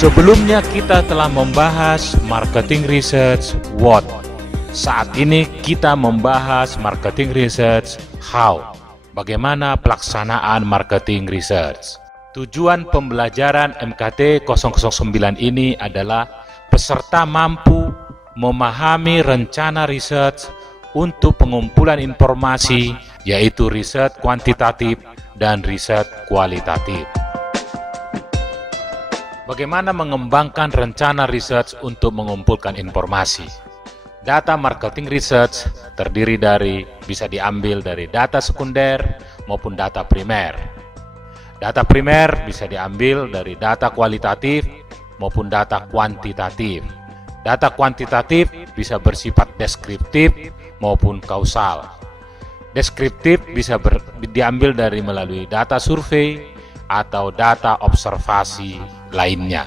Sebelumnya kita telah membahas marketing research what. Saat ini kita membahas marketing research how. Bagaimana pelaksanaan marketing research. Tujuan pembelajaran MKT 009 ini adalah peserta mampu memahami rencana research untuk pengumpulan informasi, yaitu riset kuantitatif dan riset kualitatif. Bagaimana mengembangkan rencana research untuk mengumpulkan informasi? Data marketing research terdiri dari, bisa diambil dari data sekunder maupun data primer. Data primer bisa diambil dari data kualitatif maupun data kuantitatif. Data kuantitatif bisa bersifat deskriptif maupun kausal. Deskriptif bisa diambil dari melalui data survei atau data observasi lainnya.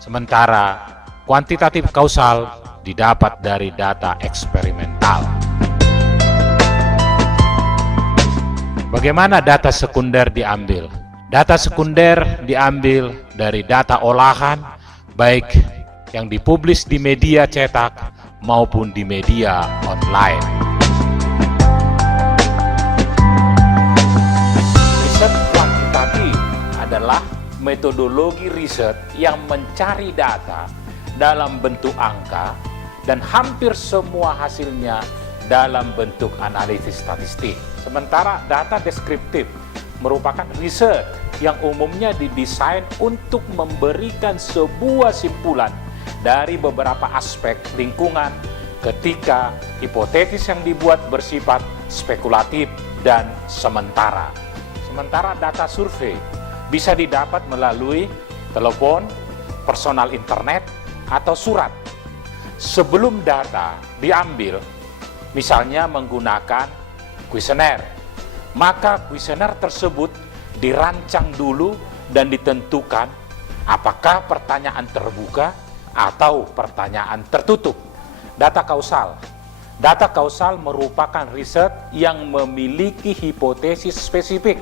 Sementara kuantitatif kausal didapat dari data eksperimental. Bagaimana data sekunder diambil? Data sekunder diambil dari data olahan, baik yang dipublis di media cetak maupun di media online. Riset kuantitatif adalah metodologi riset yang mencari data dalam bentuk angka dan hampir semua hasilnya dalam bentuk analisis statistik. Sementara data deskriptif merupakan riset yang umumnya didesain untuk memberikan sebuah simpulan dari beberapa aspek lingkungan ketika hipotesis yang dibuat bersifat spekulatif dan sementara. Sementara data survei bisa didapat melalui telepon, personal internet, atau surat. Sebelum data diambil, misalnya menggunakan kuesioner, maka kuesioner tersebut dirancang dulu dan ditentukan apakah pertanyaan terbuka atau pertanyaan tertutup. Data kausal. Data kausal merupakan riset yang memiliki hipotesis spesifik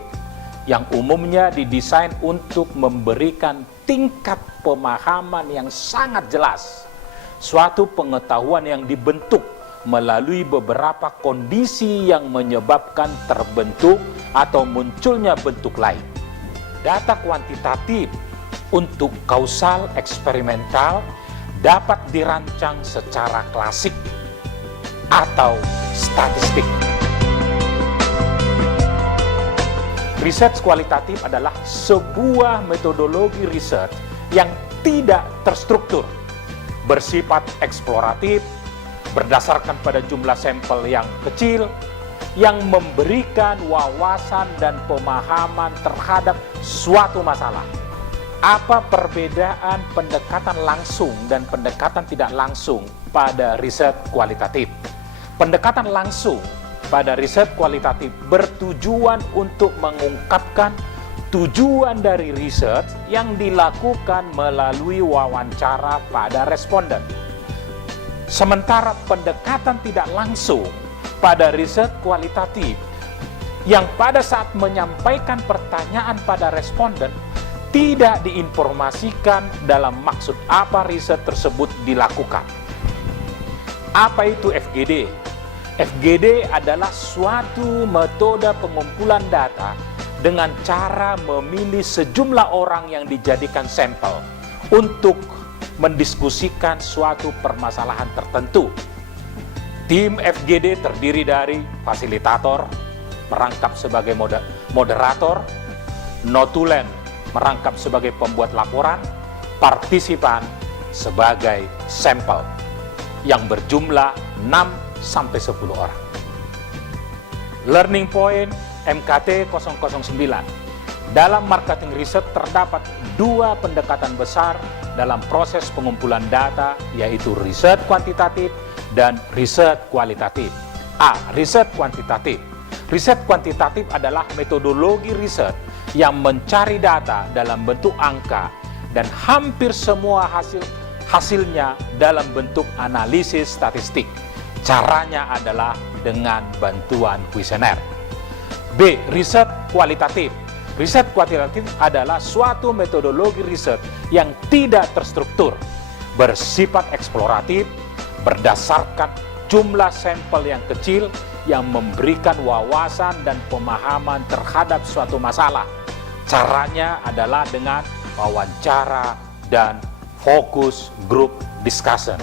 yang umumnya didesain untuk memberikan tingkat pemahaman yang sangat jelas. Suatu pengetahuan yang dibentuk melalui beberapa kondisi yang menyebabkan terbentuk atau munculnya bentuk lain. Data kuantitatif untuk kausal eksperimental dapat dirancang secara klasik atau statistik. Riset kualitatif adalah sebuah metodologi riset yang tidak terstruktur, bersifat eksploratif, berdasarkan pada jumlah sampel yang kecil, yang memberikan wawasan dan pemahaman terhadap suatu masalah. Apa perbedaan pendekatan langsung dan pendekatan tidak langsung pada riset kualitatif? Pendekatan langsung pada riset kualitatif bertujuan untuk mengungkapkan tujuan dari riset yang dilakukan melalui wawancara pada responden. Sementara pendekatan tidak langsung pada riset kualitatif yang pada saat menyampaikan pertanyaan pada responden tidak diinformasikan dalam maksud apa riset tersebut dilakukan. Apa itu FGD? FGD adalah suatu metode pengumpulan data dengan cara memilih sejumlah orang yang dijadikan sampel untuk mendiskusikan suatu permasalahan tertentu. Tim FGD terdiri dari fasilitator, merangkap sebagai moderator, notulen merangkap sebagai pembuat laporan, partisipan sebagai sampel yang berjumlah 6-10 orang. Learning point MKT 009. Dalam marketing riset terdapat dua pendekatan besar dalam proses pengumpulan data, yaitu riset kuantitatif dan riset kualitatif. A. Riset kuantitatif. Riset kuantitatif adalah metodologi riset yang mencari data dalam bentuk angka dan hampir semua hasilnya dalam bentuk analisis statistik. Caranya adalah dengan bantuan kuesioner. B. Riset kualitatif. Riset kuantitatif adalah suatu metodologi riset yang tidak terstruktur, bersifat eksploratif, berdasarkan jumlah sampel yang kecil yang memberikan wawasan dan pemahaman terhadap suatu masalah. Caranya adalah dengan wawancara dan fokus group discussion.